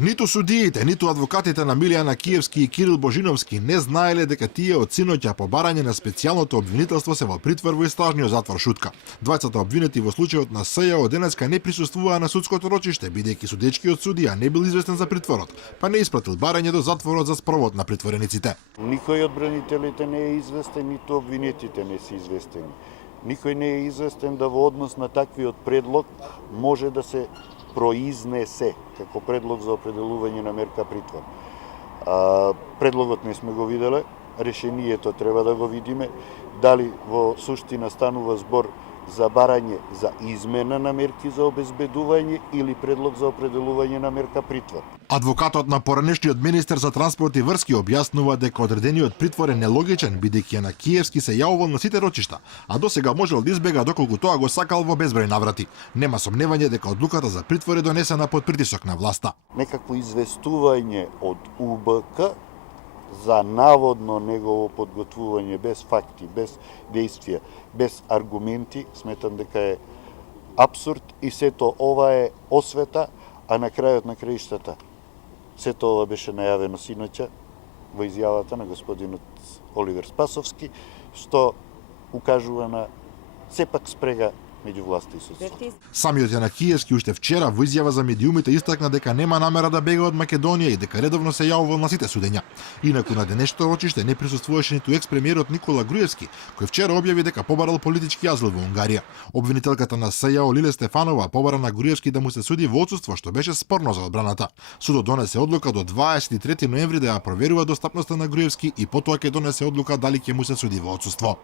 Ниту судиите, ниту адвокатите на Милијана Киевски и Кирил Божиновски не знаеле дека тие од синоќа по барање на специјалното обвинителство се во притвор во истражниот затвор Шутка. Двајцата обвинети во случајот на СЈО денеска не присуствуваа на судското рочиште, бидејќи судечкиот судија не бил известен за притворот, па не испратил барање до затворот за спровод на притворениците. Никој од бранителите не е известен, ниту обвинетите не се известени. Никој не е известен да во однос на таквиот предлог може да се произнесе како предлог за определување на мерка притвор. Предлогот не сме го виделе, решението треба да го видиме, дали во суштина станува збор за барање за измена на мерки за обезбедување или предлог за определување на мерка притвор. Адвокатот на поранешниот министер за транспорт и врски објаснува дека одредениот притвор е нелогичен, бидејќи на Киевски се јавувал на сите рочишта, а досега можел да избега доколку тоа го сакал во безброј наврати. Нема сомневање дека одлуката за притвор е донесена под притисок на власта. Некакво известување од УБК за наводно негово подготвување без факти, без действија, без аргументи, сметам дека е апсурд и сето ова е освета, а на крајот на краиштата сето ова беше најавено синоќа во изјавата на господинот Оливер Спасовски, што укажува на сепак спрега меѓу власта и судство. Самиот Јанакиевски уште вчера во изјава за медиумите истакна дека нема намера да бега од Македонија и дека редовно се јавувал на сите судења. Инаку на денешното рочиште не присуствуваше ниту екс-премиерот Никола Груевски, кој вчера објави дека побарал политички азил во Унгарија. Обвинителката на СЈО Лиле Стефанова побара на Груевски да му се суди во отсуство, што беше спорно за одбраната. Судот донесе одлука до 23 ноември да ја проверува достапноста на Груевски и потоа ќе донесе одлука дали ќе му се суди во отсуство.